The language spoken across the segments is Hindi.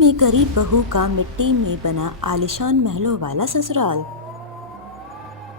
में गरीब बहू का मिट्टी में बना आलीशान महलों वाला ससुराल।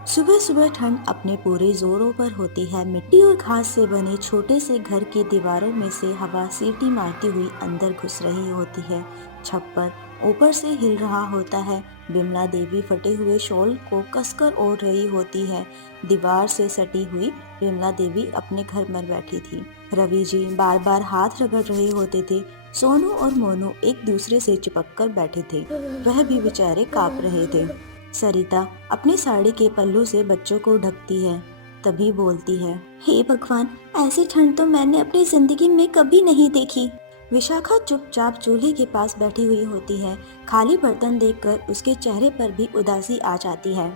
सुबह सुबह ठंड अपने पूरे जोरों पर होती है। मिट्टी और घास से बने छोटे से घर की दीवारों में से हवा सीटी मारती हुई अंदर घुस रही होती है। छप्पर ऊपर से हिल रहा होता है। बिमला देवी फटे हुए शॉल को कसकर ओढ़ रही होती है। दीवार से सटी हुई बिमला देवी अपने घर में बैठी थी। रवि जी बार बार हाथ रगड़ रहे होते थे। सोनू और मोनू एक दूसरे से चिपक कर बैठे थे। वह भी बेचारे कांप रहे थे। सरिता अपनी साड़ी के पल्लू से बच्चों को ढकती है। तभी बोलती है, हे भगवान, ऐसी ठंड तो मैंने अपनी जिंदगी में कभी नहीं देखी। विशाखा चुपचाप चूल्हे के पास बैठी हुई होती है। खाली बर्तन देखकर उसके चेहरे पर भी उदासी आ जाती है।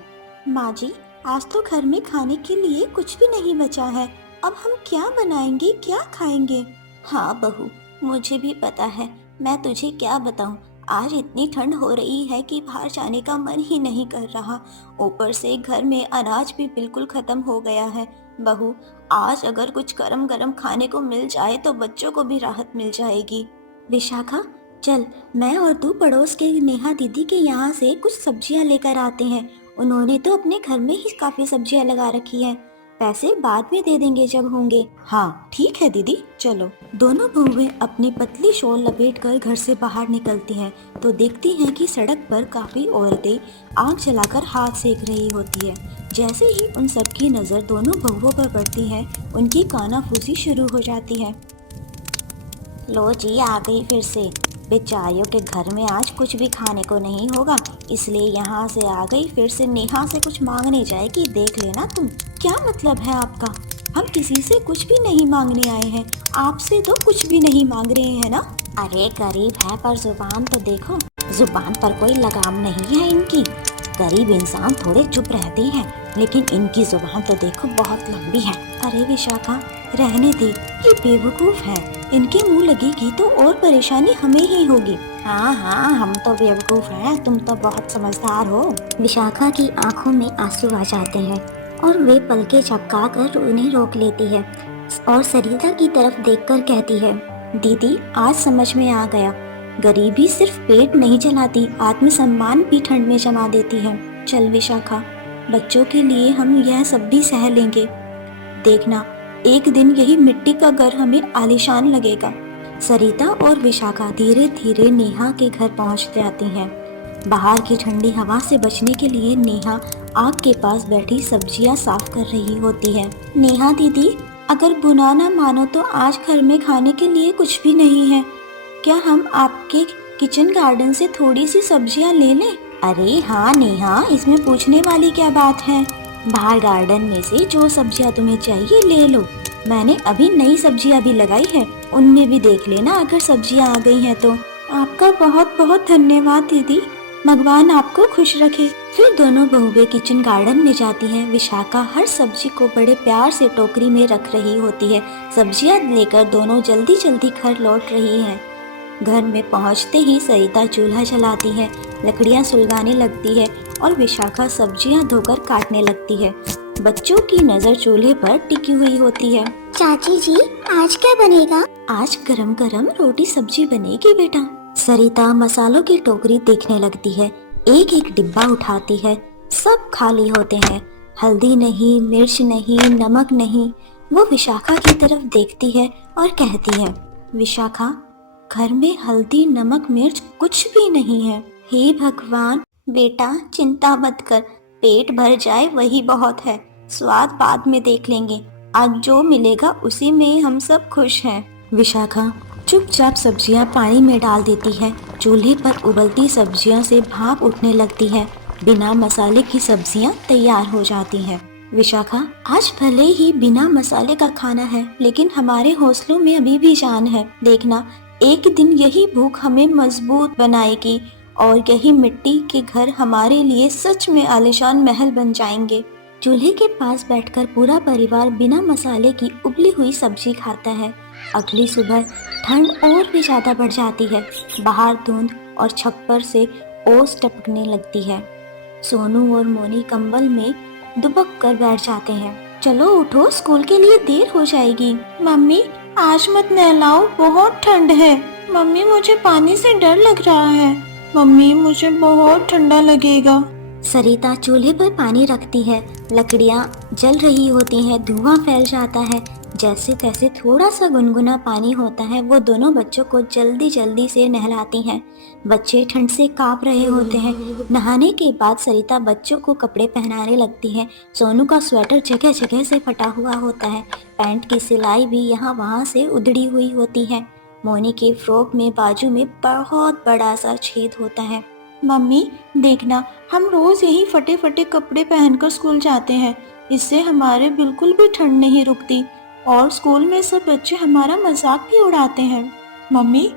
माँ जी, आज तो घर में खाने के लिए कुछ भी नहीं बचा है। अब हम क्या बनाएंगे, क्या खाएंगे? हाँ बहू, मुझे भी पता है। मैं तुझे क्या बताऊं, आज इतनी ठंड हो रही है कि बाहर जाने का मन ही नहीं कर रहा। ऊपर से घर में अनाज भी बिल्कुल खत्म हो गया है। बहू, आज अगर कुछ गरम गरम खाने को मिल जाए तो बच्चों को भी राहत मिल जाएगी। विशाखा, चल मैं और तू पड़ोस के नेहा दीदी के यहाँ से कुछ सब्जियाँ लेकर आते हैं। उन्होंने तो अपने घर में ही काफी सब्जियाँ लगा रखी हैं। पैसे बाद में दे देंगे जब होंगे। हाँ ठीक है दीदी, चलो। दोनों बहुएं अपनी पतली शॉल लपेटकर घर से बाहर निकलती हैं तो देखती हैं कि सड़क पर काफी औरतें आग जलाकर हाथ सेक रही होती है। जैसे ही उन सबकी नजर दोनों बहुओं पर पड़ती है, उनकी कानाफूसी शुरू हो जाती है। लो जी, आ गई फिर से। बेचारियों के घर में आज कुछ भी खाने को नहीं होगा, इसलिए यहाँ से आ गई। फिर से नेहा से कुछ मांगने जाएगी, देख लेना तुम। क्या मतलब है आपका? हम किसी से कुछ भी नहीं मांगने आए हैं। आपसे तो कुछ भी नहीं मांग रहे हैं ना। अरे गरीब है पर जुबान तो देखो, जुबान पर कोई लगाम नहीं है इनकी। गरीब इंसान थोड़े चुप रहते हैं, लेकिन इनकी जुबान तो देखो बहुत लंबी है। अरे विशाखा, रहने दे, ये बेवकूफ है। इनके मुंह लगेगी तो और परेशानी हमें ही होगी। हाँ हाँ, हम तो बेवकूफ हैं, तुम तो बहुत समझदार हो। विशाखा की आंखों में आंसू आ जाते हैं और वे पलकें झपकाकर उन्हें रोक लेती है और सरिता की तरफ देखकर कहती है, दीदी आज समझ में आ गया, गरीबी सिर्फ पेट नहीं चलाती, आत्मसम्मान भी ठंड में जमा देती है। चल विशाखा, बच्चों के लिए हम यह सब भी सह लेंगे। देखना, एक दिन यही मिट्टी का घर हमें आलीशान लगेगा। सरिता और विशाखा धीरे धीरे नेहा के घर पहुंच जाती हैं। बाहर की ठंडी हवा से बचने के लिए नेहा आग के पास बैठी सब्जियां साफ कर रही होती है। नेहा दीदी, अगर बुरा ना मानो तो आज घर में खाने के लिए कुछ भी नहीं है। क्या हम आपके किचन गार्डन से थोड़ी सी सब्जियां ले लें? अरे हाँ नेहा, इसमें पूछने वाली क्या बात है। बाहर गार्डन में से जो सब्जियां तुम्हें चाहिए ले लो। मैंने अभी नई सब्जियां भी लगाई है, उनमें भी देख लेना अगर सब्जियां आ गई हैं तो। आपका बहुत बहुत धन्यवाद दीदी, भगवान आपको खुश रखे। फिर दोनों बहुएं किचन गार्डन में जाती हैं। विशाखा हर सब्जी को बड़े प्यार से टोकरी में रख रही होती है। सब्जियां लेकर दोनों जल्दी जल्दी घर लौट रही हैं। घर में पहुंचते ही सरिता चूल्हा जलाती है, लकड़ियां सुलगाने लगती है और विशाखा सब्जियां धोकर काटने लगती है। बच्चों की नजर चूल्हे पर टिकी हुई होती है। चाची जी, आज क्या बनेगा? आज गरम गरम रोटी सब्जी बनेगी बेटा। सरिता मसालों की टोकरी देखने लगती है, एक एक डिब्बा उठाती है। सब खाली होते हैं। हल्दी नहीं, मिर्च नहीं, नमक नहीं। वो विशाखा की तरफ देखती है और कहती है, विशाखा, घर में हल्दी नमक मिर्च कुछ भी नहीं है। हे भगवान, बेटा चिंता मत कर, पेट भर जाए वही बहुत है, स्वाद बाद में देख लेंगे। आज जो मिलेगा उसी में हम सब खुश हैं। विशाखा चुपचाप सब्जियां पानी में डाल देती है। चूल्हे पर उबलती सब्जियां से भाप उठने लगती है। बिना मसाले की सब्जियां तैयार हो जाती हैं। विशाखा, आज भले ही बिना मसाले का खाना है, लेकिन हमारे हौसलों में अभी भी जान है। देखना, एक दिन यही भूख हमें मजबूत बनाएगी और यही मिट्टी के घर हमारे लिए सच में आलीशान महल बन जाएंगे। चूल्हे के पास बैठकर पूरा परिवार बिना मसाले की उबली हुई सब्जी खाता है। अगली सुबह ठंड और भी ज्यादा बढ़ जाती है। बाहर धुंध और छप्पर से ओस टपकने लगती है। सोनू और मोनी कंबल में दुबक कर बैठ जाते हैं। चलो उठो, स्कूल के लिए देर हो जाएगी। मम्मी, आज मत नहलाओ, बहुत ठंड है। मम्मी मुझे पानी से डर लग रहा है। मम्मी मुझे बहुत ठंडा लगेगा। सरिता चूल्हे पर पानी रखती है। लकड़ियाँ जल रही होती हैं, धुआं फैल जाता है। जैसे तैसे थोड़ा सा गुनगुना पानी होता है। वो दोनों बच्चों को जल्दी जल्दी से नहलाती हैं। बच्चे ठंड से कांप रहे होते हैं। नहाने के बाद सरिता बच्चों को कपड़े पहनाने लगती है। सोनू का स्वेटर जगह जगह से फटा हुआ होता है। पैंट की सिलाई भी यहाँ वहाँ से उधड़ी हुई होती है। मोनी के फ्रॉक में बाजू में बहुत बड़ा सा छेद होता है। मम्मी देखना, हम रोज यही फटे फटे कपड़े पहनकर स्कूल जाते हैं। इससे हमारे बिल्कुल भी ठंड नहीं रुकती और स्कूल में सब बच्चे हमारा मजाक भी उड़ाते हैं। मम्मी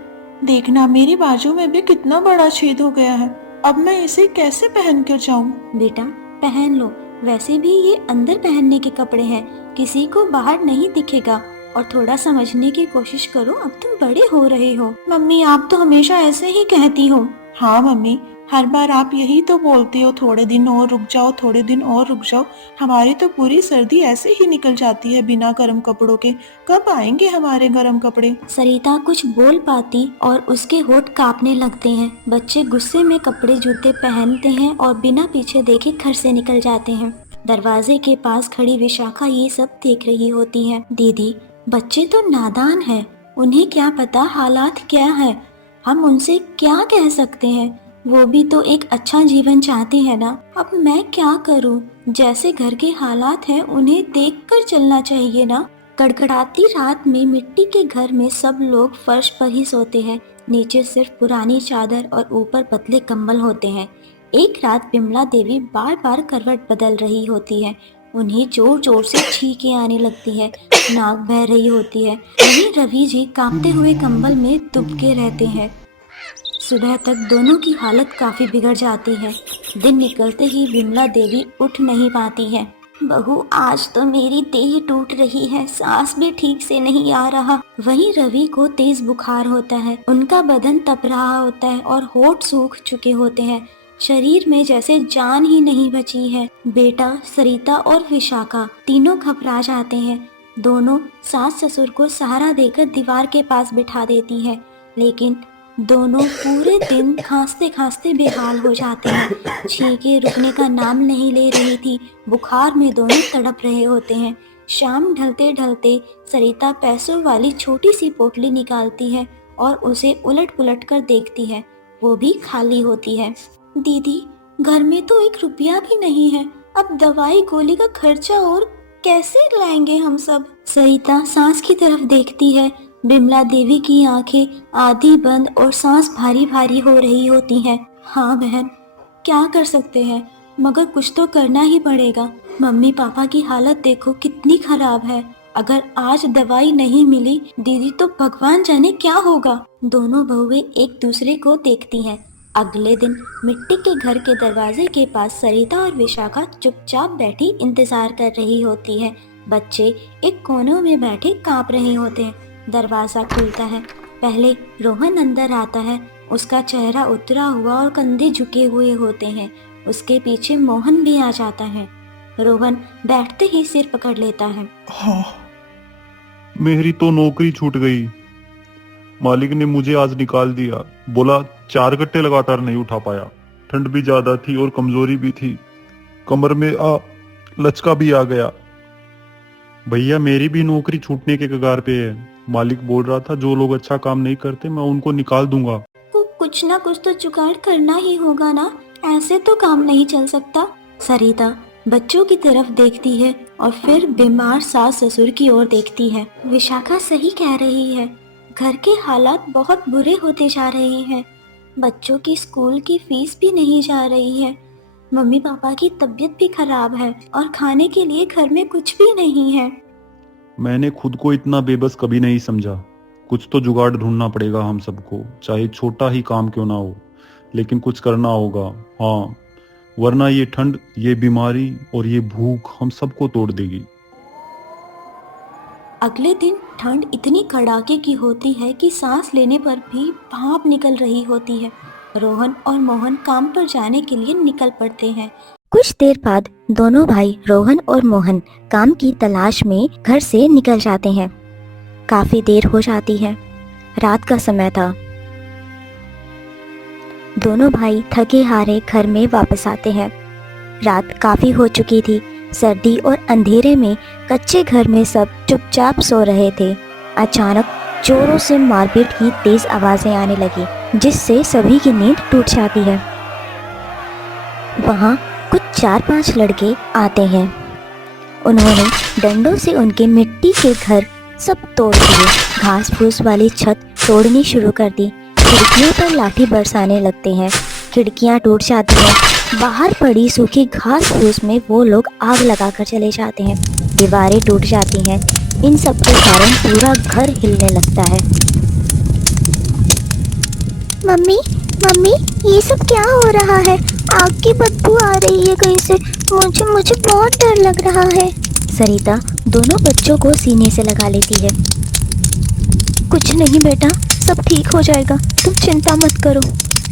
देखना, मेरी बाजू में भी कितना बड़ा छेद हो गया है। अब मैं इसे कैसे पहन कर जाऊं? बेटा पहन लो, वैसे भी ये अंदर पहनने के कपड़े हैं, किसी को बाहर नहीं दिखेगा। और थोड़ा समझने की कोशिश करो, अब तुम बड़े हो रहे हो। मम्मी आप तो हमेशा ऐसे ही कहती हो। हाँ मम्मी, हर बार आप यही तो बोलती हो, थोड़े दिन और रुक जाओ, थोड़े दिन और रुक जाओ। हमारी तो पूरी सर्दी ऐसे ही निकल जाती है बिना गर्म कपड़ों के। कब आएंगे हमारे गर्म कपड़े? सरिता कुछ बोल पाती और उसके होठ कांपने लगते हैं। बच्चे गुस्से में कपड़े जूते पहनते हैं और बिना पीछे देखे घर से निकल जाते हैं। दरवाजे के पास खड़ी विशाखा ये सब देख रही होती है। दीदी, बच्चे तो नादान हैं, उन्हें क्या पता हालात क्या है। हम उनसे क्या कह सकते हैं, वो भी तो एक अच्छा जीवन चाहती है ना। अब मैं क्या करूं? जैसे घर के हालात हैं उन्हें देखकर चलना चाहिए ना। कड़कड़ाती रात में मिट्टी के घर में सब लोग फर्श पर ही सोते हैं। नीचे सिर्फ पुरानी चादर और ऊपर पतले कंबल होते हैं। एक रात बिमला देवी बार बार करवट बदल रही होती है। उन्हें जोर जोर से छींकें आने लगती है, नाक बह रही होती है। वहीं रवि जी कांपते हुए कंबल में दुबके रहते हैं। सुबह तक दोनों की हालत काफी बिगड़ जाती है। दिन निकलते ही बिमला देवी उठ नहीं पाती है। बहू, आज तो मेरी देह टूट रही है, सांस भी ठीक से नहीं आ रहा। वहीं रवि को तेज बुखार होता है। उनका बदन तप रहा होता है और होठ सूख चुके होते हैं। शरीर में जैसे जान ही नहीं बची है। बेटा, सरिता और विशाखा तीनों घबरा जाते हैं। दोनों सास ससुर को सहारा देकर दीवार के पास बिठा देती है, लेकिन दोनों पूरे दिन खांसते खांसते बेहाल हो जाते हैं। छींकें रुकने का नाम नहीं ले रही थी। बुखार में दोनों तड़प रहे होते हैं। शाम ढलते ढलते सरिता पैसों वाली छोटी सी पोटली निकालती है और उसे उलट पुलट कर देखती है। वो भी खाली होती है। दीदी, घर में तो 1 रुपया भी नहीं है। अब दवाई गोली का खर्चा और कैसे लाएंगे हम सब? सरिता सांस की तरफ देखती है। बिमला देवी की आंखें आधी बंद और सांस भारी भारी हो रही होती हैं। हाँ बहन, क्या कर सकते हैं, मगर कुछ तो करना ही पड़ेगा। मम्मी पापा की हालत देखो कितनी खराब है। अगर आज दवाई नहीं मिली दीदी तो भगवान जाने क्या होगा। दोनों बहुएं एक दूसरे को देखती हैं। अगले दिन मिट्टी के घर के दरवाजे के पास सरिता और विशाखा चुपचाप बैठी इंतजार कर रही होती है। बच्चे एक कोनों में बैठे कांप रहे होते हैं। दरवाजा खुलता है। पहले रोहन अंदर आता है। उसका चेहरा उतरा हुआ और कंधे झुके हुए होते हैं। उसके पीछे मोहन भी आ जाता है। रोहन बैठते ही सिर पकड़ लेता है। हाँ, मेरी तो नौकरी छूट गई। मालिक ने मुझे आज निकाल दिया। बोला 4 गट्टे लगातार नहीं उठा पाया। ठंड भी ज्यादा थी और कमजोरी भी थी। कमर में लचका भी आ गया। भैया, मेरी भी नौकरी छूटने के कगार पे है। मालिक बोल रहा था जो लोग अच्छा काम नहीं करते मैं उनको निकाल दूंगा। कुछ ना कुछ तो जुगाड़ करना ही होगा ना, ऐसे तो काम नहीं चल सकता। सरिता बच्चों की तरफ देखती है और फिर बीमार सास ससुर की ओर देखती है। विशाखा सही कह रही है, घर के हालात बहुत बुरे होते जा रहे हैं। बच्चों की स्कूल की फीस भी नहीं जा रही है। मम्मी पापा की तबीयत भी खराब है और खाने के लिए घर में कुछ भी नहीं है। मैंने खुद को इतना बेबस कभी नहीं समझा। कुछ तो जुगाड़ ढूंढना पड़ेगा हम सबको, चाहे छोटा ही काम क्यों ना हो, लेकिन कुछ करना होगा। हाँ, वरना ये ठंड, ये बीमारी और ये भूख हम सबको तोड़ देगी। अगले दिन ठंड इतनी कड़ाके की होती है कि सांस लेने पर भी भाप निकल रही होती है। रोहन और मोहन काम पर जाने के लिए निकल पड़ते हैं। कुछ देर बाद दोनों भाई रोहन और मोहन काम की तलाश में घर से निकल जाते हैं। काफी देर हो जाती है। रात का समय था। दोनों भाई थके हारे घर में वापस आते हैं। रात काफी हो चुकी थी। सर्दी और अंधेरे में कच्चे घर में सब चुपचाप सो रहे थे। अचानक जोरों से मारपीट की तेज आवाजें आने लगी, जिससे सभी की नींद टूट जाती है। वहाँ कुछ 4-5 लड़के आते हैं। उन्होंने डंडों से उनके मिट्टी के घर सब तोड़ दिए, घास फूस वाली छत तोड़नी शुरू कर दी, खिड़कियों पर लाठी बरसाने लगते हैं। खिड़कियां टूट जाती हैं। बाहर पड़ी सूखी घास फूस में वो लोग आग लगाकर चले जाते हैं। दीवारें टूट जाती हैं। इन सब के कारण पूरा घर हिलने लगता है। मम्मी मम्मी, ये सब क्या हो रहा है? आग की बदबू आ रही है कहीं से। मुझे बहुत डर लग रहा है। सरिता दोनों बच्चों को सीने से लगा लेती है। कुछ नहीं बेटा, सब ठीक हो जाएगा, तुम चिंता मत करो।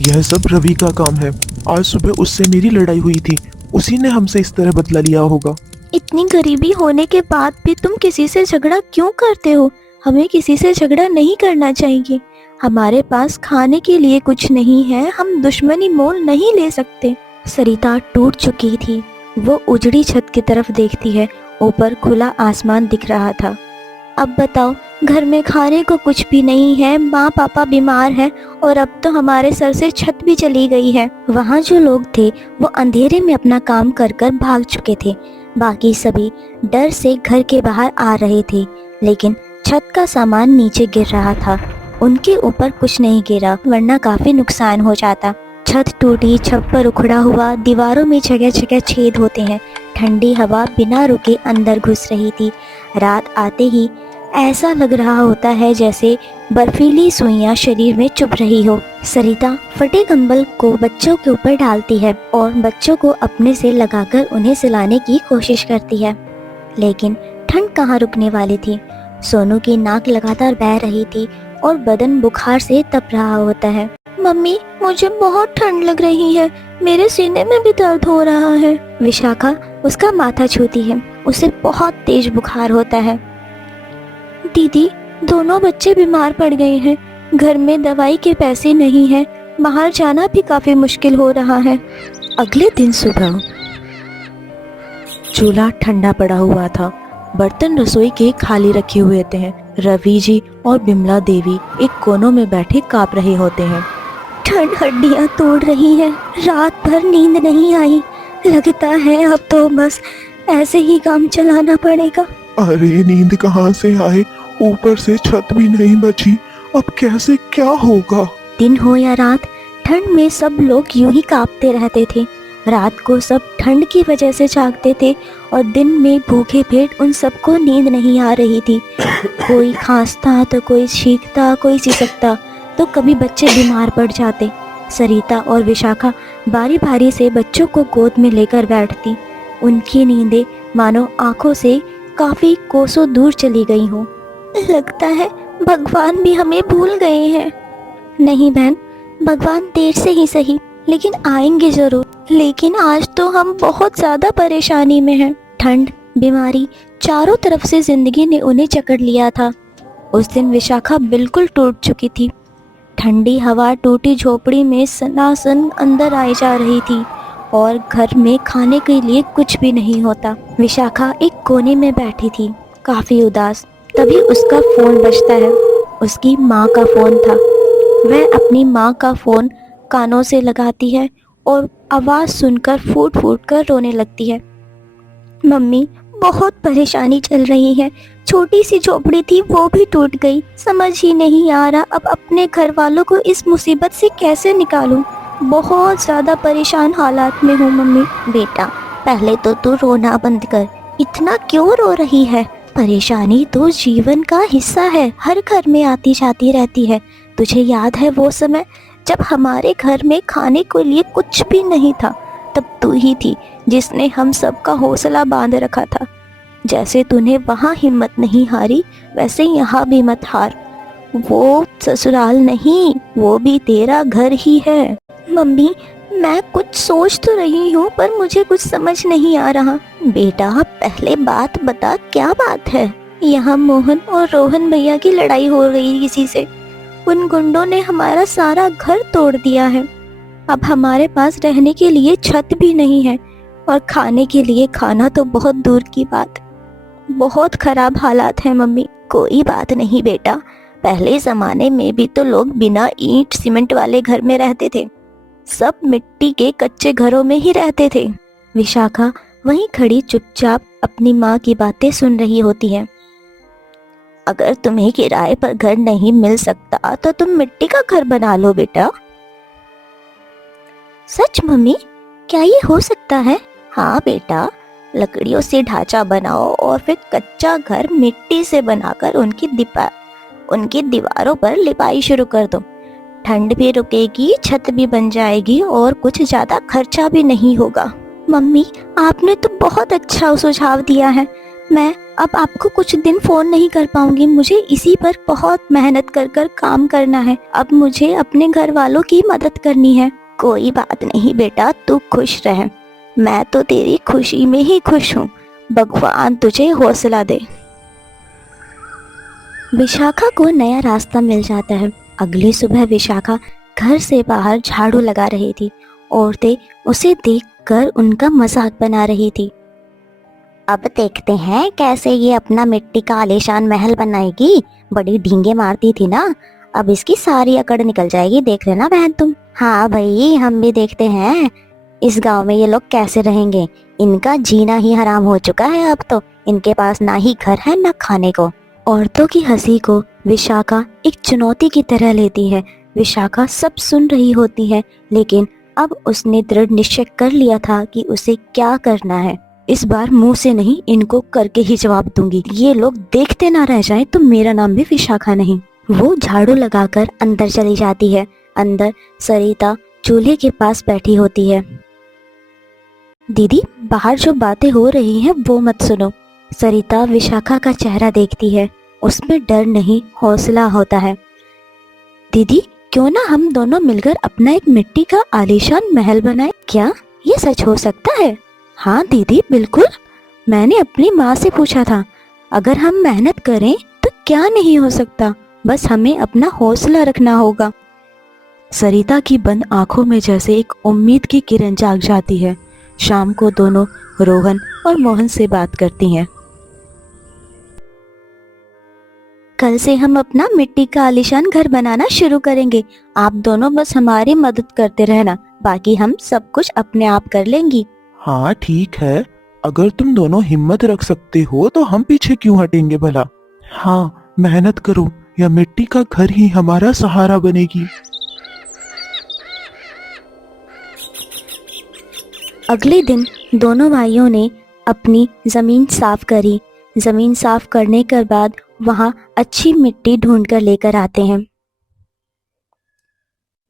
यह सब रवि का काम है। आज सुबह उससे मेरी लड़ाई हुई थी, उसी ने हमसे इस तरह बदला लिया होगा। इतनी गरीबी होने के बाद भी तुम किसी से झगड़ा क्यों करते हो? हमें किसी से झगड़ा नहीं करना चाहिए। हमारे पास खाने के लिए कुछ नहीं है, हम दुश्मनी मोल नहीं ले सकते। सरिता टूट चुकी थी। वो उजड़ी छत की तरफ देखती है। ऊपर खुला आसमान दिख रहा था। अब बताओ, घर में खाने को कुछ भी नहीं है, माँ पापा बीमार हैं और अब तो हमारे सर से छत भी चली गई है। वहाँ जो लोग थे वो अंधेरे में अपना काम कर कर भाग चुके थे। बाकी सभी डर से घर के बाहर आ रहे थे, लेकिन छत का सामान नीचे गिर रहा था। उनके ऊपर कुछ नहीं गिरा, वरना काफी नुकसान हो जाता। छत टूटी, छप्पर उखड़ा हुआ, दीवारों में जगह जगह छेद होते हैं। ठंडी हवा बिना रुके अंदर घुस रही थी। रात आते ही ऐसा लग रहा होता है जैसे बर्फीली सुइयां शरीर में चुभ रही हो। सरिता फटे कंबल को बच्चों के ऊपर डालती है और बच्चों को अपने से लगाकर उन्हें सुलाने की कोशिश करती है, लेकिन ठंड कहाँ रुकने वाली थी। सोनू की नाक लगातार बह रही थी और बदन बुखार से तप रहा होता है। मम्मी, मुझे बहुत ठंड लग रही है, मेरे सीने में भी दर्द हो रहा है। विशाखा उसका माथा छूती है। उसे बहुत तेज बुखार होता है। दीदी, दोनों बच्चे बीमार पड़ गए हैं। घर में दवाई के पैसे नहीं हैं, बाहर जाना भी काफी मुश्किल हो रहा है। अगले दिन सुबह चूल्हा ठंडा पड़ा हुआ था। बर्तन रसोई के खाली रखे हुए थे। रवि जी और बिमला देवी एक कोनों में बैठे कांप रहे होते हैं। ठंड हड्डियां तोड़ रही है, रात भर नींद नहीं आई। लगता है अब तो बस ऐसे ही काम चलाना पड़ेगा। अरे नींद कहाँ से आए, ऊपर से छत भी नहीं बची, अब कैसे क्या होगा? दिन हो या रात, ठंड में सब लोग यूं ही कांपते रहते थे। रात को सब ठंड की वजह से जागते थे और दिन में भूखे पेट उन सबको नींद नहीं आ रही थी। कोई खांसता तो कोई छींकता, कोई सिसकता, तो कभी बच्चे बीमार पड़ जाते। सरिता और विशाखा बारी बारी से बच्चों को गोद में लेकर बैठती। उनकी नींदें मानो आंखों से काफी कोसों दूर चली गई हों। लगता है भगवान भी हमें भूल गए हैं। नहीं बहन, भगवान देर से ही सही, लेकिन आएंगे जरूर। लेकिन आज तो हम बहुत ज्यादा परेशानी में हैं। ठंड, बीमारी, चारों तरफ से जिंदगी ने उन्हें जकड़ लिया था। उस दिन विशाखा बिल्कुल टूट चुकी थी। ठंडी हवा टूटी झोपड़ी में सनासन अंदर आई जा रही थी और घर में खाने के लिए कुछ भी नहीं होता। विशाखा एक कोने में बैठी थी, काफी उदास। तभी उसका फोन बजता है। उसकी माँ का फोन था। वह अपनी माँ का फोन कानों से लगाती है और आवाज़ सुनकर फूट फूट कर रोने लगती है। मम्मी, बहुत परेशानी चल रही है। छोटी सी झोपड़ी थी, वो भी टूट गई। समझ ही नहीं आ रहा अब अपने घर वालों को इस मुसीबत से कैसे निकालूं। बहुत ज़्यादा परेशान हालात में हूँ मम्मी। बेटा, पहले तो तू रोना बंद कर। इतना क्यों रो रही है? परेशानी तो जीवन का हिस्सा है, हर घर में आती जाती रहती है। तुझे याद है वो समय जब हमारे घर में खाने के लिए कुछ भी नहीं था? तब तू ही थी जिसने हम सबका हौसला बांध रखा था। जैसे तूने वहाँ हिम्मत नहीं हारी, वैसे यहाँ भी मत हार। वो ससुराल नहीं, वो भी तेरा घर ही है। मम्मी, मैं कुछ सोच तो रही हूँ पर मुझे कुछ समझ नहीं आ रहा। बेटा, पहले बात बता, क्या बात है? यहाँ मोहन और रोहन भैया की लड़ाई हो गई किसी से। उन गुंडों ने हमारा सारा घर तोड़ दिया है। अब हमारे पास रहने के लिए छत भी नहीं है और खाने के लिए खाना तो बहुत दूर की बात। बहुत खराब हालात हैं मम्मी। कोई बात नहीं बेटा, पहले जमाने में भी तो लोग बिना ईंट सीमेंट वाले घर में रहते थे। सब मिट्टी के कच्चे घरों में ही रहते थे। विशाखा वहीं खड़ी चुपचाप अपनी माँ की बातें सुन रही होती है। अगर तुम्हें किराए पर घर नहीं मिल सकता तो तुम मिट्टी का घर बना लो बेटा। सच मम्मी, क्या ये हो सकता है? हाँ बेटा, लकड़ियों से ढांचा बनाओ और फिर कच्चा घर मिट्टी से बनाकर उनकी दीवारों पर लिपाई शुरू कर दो। ठंड भी रुकेगी, छत भी बन जाएगी और कुछ ज्यादा खर्चा भी नहीं होगा। मम्मी, आपने तो बहुत अच्छा सुझाव दिया है। मैं अब आपको कुछ दिन फोन नहीं कर पाऊंगी। मुझे इसी पर बहुत मेहनत कर कर काम करना है। अब मुझे अपने घर वालों की मदद करनी है। कोई बात नहीं बेटा, तू खुश रह। मैं तो तेरी खुशी में ही खुश हूँ। भगवान तुझे हौसला दे। विशाखा को नया रास्ता मिल जाता है। अगली सुबह विशाखा घर से बाहर झाड़ू लगा रही थी। औरतें उसे देखकर उनका मजाक बना रही थी। अब देखते हैं कैसे ये अपना मिट्टी का आलीशान महल बनाएगी। बड़ी ढींगे मारती थी ना, अब इसकी सारी अकड़ निकल जाएगी। देख लेना बहन तुम। हाँ भाई, हम भी देखते हैं इस गांव में ये लोग कैसे रहेंगे। इनका जीना ही हराम हो चुका है। अब तो इनके पास ना ही घर है ना खाने को। औरतों की हंसी को विशाखा एक चुनौती की तरह लेती है। विशाखा सब सुन रही होती है, लेकिन अब उसने दृढ़ निश्चय कर लिया था कि उसे क्या करना है। इस बार मुंह से नहीं, इनको करके ही जवाब दूंगी। ये लोग देखते ना रह जाएं तो मेरा नाम भी विशाखा नहीं। वो झाड़ू लगाकर अंदर चली जाती है। अंदर सरिता चूल्हे के पास बैठी होती है। दीदी, बाहर जो बातें हो रही हैं वो मत सुनो। सरिता विशाखा का चेहरा देखती है। उसमें डर नहीं, हौसला होता है। दीदी, क्यों ना हम दोनों मिलकर अपना एक मिट्टी का आलीशान महल बनाए? क्या ये सच हो सकता है? हाँ दीदी, बिल्कुल। मैंने अपनी माँ से पूछा था, अगर हम मेहनत करें तो क्या नहीं हो सकता। बस हमें अपना हौसला रखना होगा। सरिता की बंद आंखों में जैसे एक उम्मीद की किरण जाग जाती है। शाम को दोनों रोहन और मोहन से बात करती हैं। कल से हम अपना मिट्टी का आलीशान घर बनाना शुरू करेंगे। आप दोनों बस हमारी मदद करते रहना, बाकी हम सब कुछ अपने आप कर लेंगी। हाँ ठीक है, अगर तुम दोनों हिम्मत रख सकते हो तो हम पीछे क्यों हटेंगे भला। हाँ, मेहनत करो, यह मिट्टी का घर ही हमारा सहारा बनेगी। अगले दिन दोनों भाइयों ने अपनी जमीन साफ करी। जमीन साफ करने के बाद वहां अच्छी मिट्टी ढूंढकर लेकर आते हैं।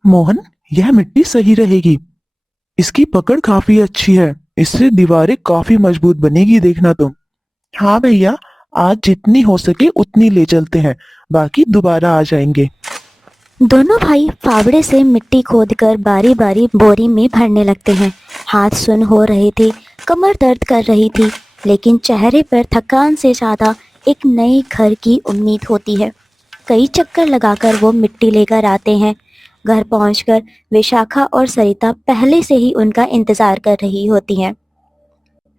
मोहन, यह मिट्टी सही रहेगी। इसकी पकड़ काफी अच्छी है। इससे दीवारें काफी मजबूत बनेगी, देखना तुम। हाँ भैया, आज जितनी हो सके उतनी ले चलते हैं, बाकी दोबारा आ जाएंगे। दोनों भाई फावड़े से मिट्टी खोदकर बारी बारी बोरी में भरने लगते हैं। हाथ सुन्न हो रहे थे, कमर दर्द कर रही थी, लेकिन चेहरे पर थकान से ज्यादा एक नए घर की उम्मीद होती है। कई चक्कर लगाकर वो मिट्टी लेकर आते हैं। घर पहुंचकर विशाखा और सरिता पहले से ही उनका इंतजार कर रही होती हैं।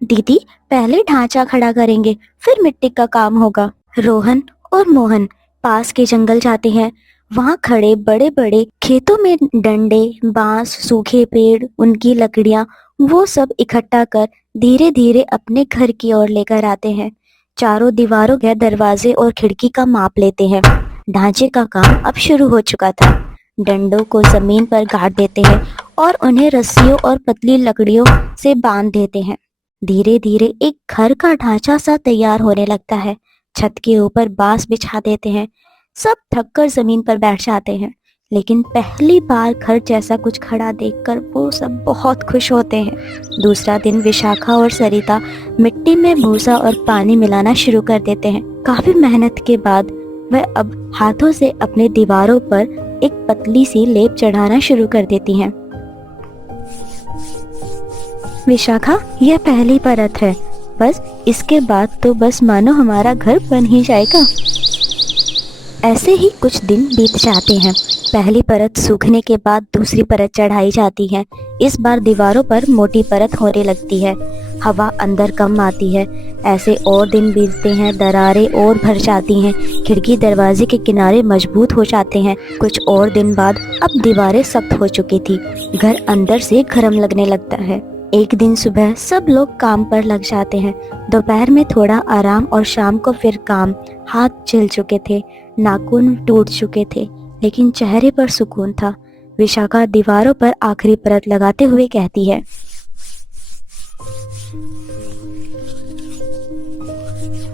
दीदी, पहले ढांचा खड़ा करेंगे, फिर मिट्टी का काम होगा। रोहन और मोहन पास के जंगल जाते हैं। वहां खड़े बड़े बड़े खेतों में डंडे, बांस, सूखे पेड़, उनकी लकड़ियां, वो सब इकट्ठा कर धीरे धीरे अपने घर की ओर लेकर आते हैं। चारों दीवारों के दरवाजे और खिड़की का माप लेते हैं। ढांचे का काम अब शुरू हो चुका था। डंडों को जमीन पर गाड़ देते हैं और उन्हें रस्सियों और पतली लकड़ियों से बांध देते हैं। धीरे धीरे एक घर का ढांचा सा तैयार होने लगता है। छत के ऊपर बांस बिछा देते हैं। सब थककर जमीन पर बैठ जाते हैं, लेकिन पहली बार घर जैसा कुछ खड़ा देखकर वो सब बहुत खुश होते हैं। दूसरा दिन विशाखा और सरिता मिट्टी में भूसा और पानी मिलाना शुरू कर देते हैं। काफी मेहनत के बाद वह अब हाथों से अपने दीवारों पर एक पतली सी लेप चढ़ाना शुरू कर देती हैं। विशाखा, यह पहली परत है, बस इसके बाद तो बस मानो हमारा घर बन ही जाएगा। ऐसे ही कुछ दिन बीत जाते हैं। पहली परत सूखने के बाद दूसरी परत चढ़ाई जाती है। इस बार दीवारों पर मोटी परत होने लगती है, हवा अंदर कम आती है। ऐसे और दिन बीतते हैं, दरारें और भर जाती हैं, खिड़की दरवाजे के किनारे मजबूत हो जाते हैं। कुछ और दिन बाद अब दीवारें सख्त हो चुकी थी, घर अंदर से गर्म लगने लगता है। एक दिन सुबह सब लोग काम पर लग जाते हैं। दोपहर में थोड़ा आराम और शाम को फिर काम। हाथ जल चुके थे, नाखून टूट चुके थे, लेकिन चेहरे पर सुकून था। विशाखा दीवारों पर आखिरी परत लगाते हुए कहती है,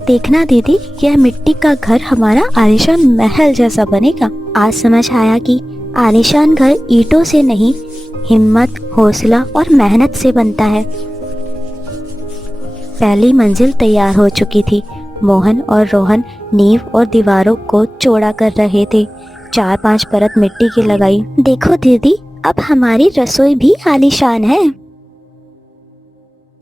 देखना दीदी, यह मिट्टी का घर हमारा आलीशान महल जैसा बनेगा। आज समझ आया कि आलीशान घर ईंटों से नहीं, हिम्मत, हौसला और मेहनत से बनता है। पहली मंजिल तैयार हो चुकी थी। मोहन और रोहन नींव और दीवारों को चौड़ा कर रहे थे। 4-5 परत मिट्टी की लगाई। देखो दीदी, अब हमारी रसोई भी आलीशान है।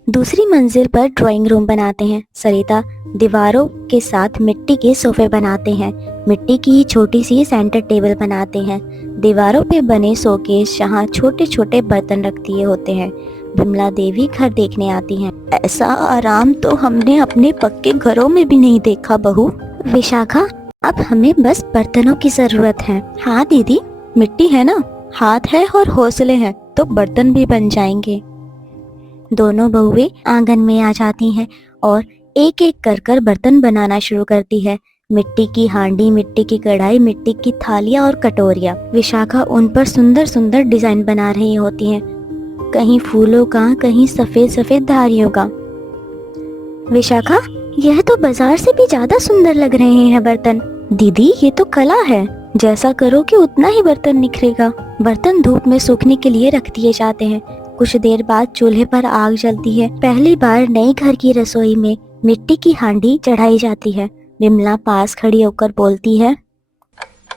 दूसरी मंजिल पर ड्राइंग रूम बनाते हैं। सरिता दीवारों के साथ मिट्टी के सोफे बनाते हैं। मिट्टी की ही छोटी सी सेंटर टेबल बनाते हैं। दीवारों पे बने शोकेस जहाँ छोटे छोटे बर्तन रख दिए होते हैं। विमला देवी घर देखने आती हैं। ऐसा आराम तो हमने अपने पक्के घरों में भी नहीं देखा बहू। विशाखा, अब हमें बस बर्तनों की जरूरत है। हाँ दीदी, मिट्टी है ना, हाथ है और हौसले हैं तो बर्तन भी बन जाएंगे। दोनों बहुएं आंगन में आ जाती हैं और एक एक कर बर्तन बनाना शुरू करती है। मिट्टी की हांडी, मिट्टी की कढ़ाई, मिट्टी की थालियां और कटोरियां। विशाखा उन पर सुंदर सुंदर डिजाइन बना रही होती हैं, कहीं फूलों का, कहीं सफेद सफेद धारियों का। विशाखा, यह तो बाजार से भी ज्यादा सुंदर लग रहे हैं बर्तन। दीदी, ये तो कला है, जैसा करोगे उतना ही बर्तन निखरेगा। बर्तन धूप में सूखने के लिए रख दिए जाते हैं। कुछ देर बाद चूल्हे पर आग जलती है। पहली बार नई घर की रसोई में मिट्टी की हांडी चढ़ाई जाती है। विमला पास खड़ी होकर बोलती है,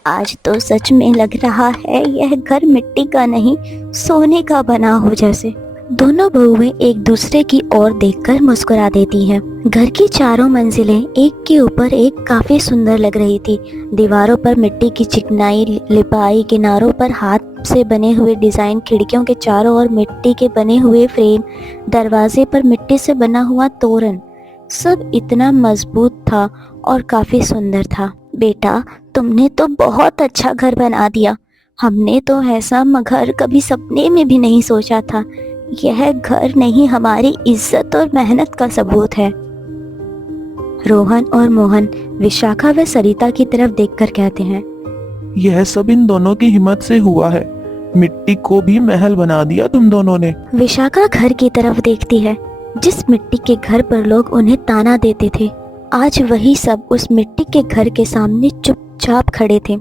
आज तो सच में लग रहा है यह घर मिट्टी का नहीं, सोने का बना हो जैसे। दोनों बहुएं एक दूसरे की ओर देखकर मुस्कुरा देती हैं। घर की चारों मंजिलें एक के ऊपर एक काफी सुंदर लग रही थी। दीवारों पर मिट्टी की चिकनाई लिपाई, किनारों पर हाथ से बने हुए डिजाइन, खिड़कियों के चारों ओर मिट्टी के बने हुए फ्रेम, दरवाजे पर मिट्टी से बना हुआ तोरण, सब इतना मजबूत था और काफी सुंदर था। बेटा, तुमने तो बहुत अच्छा घर बना दिया। हमने तो ऐसा घर कभी सपने में भी नहीं सोचा था। यह घर नहीं, हमारी इज्जत और मेहनत का सबूत है। रोहन और मोहन विशाखा व सरिता की तरफ देखकर कहते हैं, यह सब इन दोनों की हिम्मत से हुआ है। मिट्टी को भी महल बना दिया तुम दोनों ने। विशाखा घर की तरफ देखती है, जिस मिट्टी के घर पर लोग उन्हें ताना देते थे। आज वही सब उस मिट्टी के घर के सामने चुपचाप खड़े थे।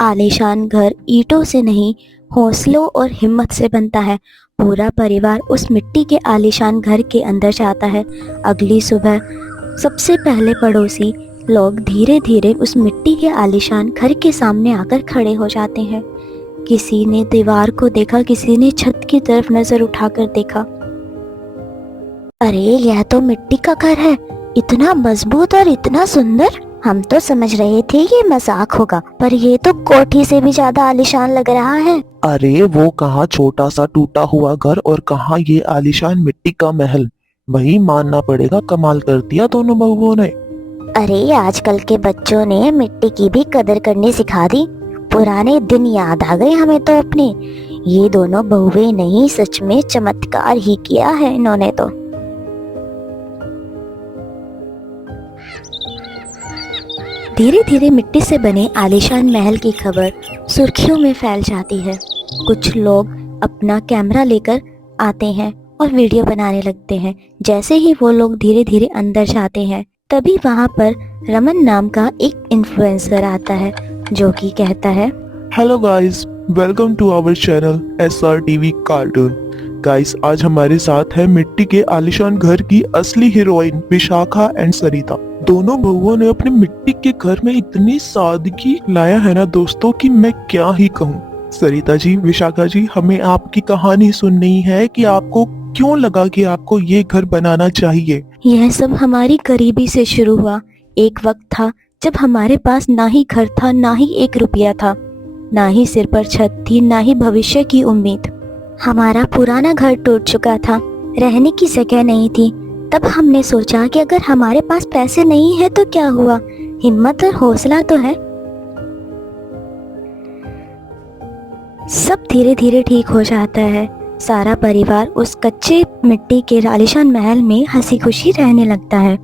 आलीशान घर ईंटों से नहीं, हौसलों और हिम्मत से बनता है। पूरा परिवार उस मिट्टी के आलीशान घर के अंदर जाता है। अगली सुबह सबसे पहले पड़ोसी लोग धीरे धीरे उस मिट्टी के आलीशान घर के सामने आकर खड़े हो जाते हैं। किसी ने दीवार को देखा, किसी ने छत की तरफ नजर उठाकर देखा। अरे, यह तो मिट्टी का घर है, इतना मजबूत और इतना सुंदर। हम तो समझ रहे थे ये मजाक होगा, पर ये तो कोठी से भी ज्यादा आलीशान लग रहा है। अरे, वो कहाँ छोटा सा टूटा हुआ घर और कहाँ ये आलीशान मिट्टी का महल। वही मानना पड़ेगा, कमाल कर दिया दोनों बहुओं ने। अरे, आजकल के बच्चों ने मिट्टी की भी कदर करनी सिखा दी। पुराने दिन याद आ गए हमें तो अपने। ये दोनों बहुएं नहीं, सच में चमत्कार ही किया है इन्होंने तो। धीरे धीरे मिट्टी से बने आलीशान महल की खबर सुर्खियों में फैल जाती है। कुछ लोग अपना कैमरा लेकर आते हैं और वीडियो बनाने लगते हैं। जैसे ही वो लोग धीरे धीरे अंदर जाते हैं, तभी वहाँ पर रमन नाम का एक इन्फ्लुएंसर आता है, जो कि कहता है, hello guys, welcome to our channel SRTV cartoon. Guys, आज हमारे साथ है मिट्टी के आलीशान घर की असली हीरोइन विशाखा एंड सरिता। दोनों बहुओं ने अपने मिट्टी के घर में इतनी सादगी लाया है ना दोस्तों, कि मैं क्या ही कहूँ। सरिता जी, विशाखा जी, हमें आपकी कहानी सुननी है कि आपको क्यों लगा कि आपको ये घर बनाना चाहिए। यह सब हमारी गरीबी से शुरू हुआ। एक वक्त था जब हमारे पास ना ही घर था, ना ही 1 रुपया था, ना ही सिर पर छत थी, ना ही भविष्य की उम्मीद। हमारा पुराना घर टूट चुका था, रहने की जगह नहीं थी। तब हमने सोचा कि अगर हमारे पास पैसे नहीं है तो क्या हुआ, हिम्मत और हौसला तो है। सब धीरे धीरे ठीक हो जाता है। सारा परिवार उस कच्चे मिट्टी के आलीशान महल में हंसी खुशी रहने लगता है।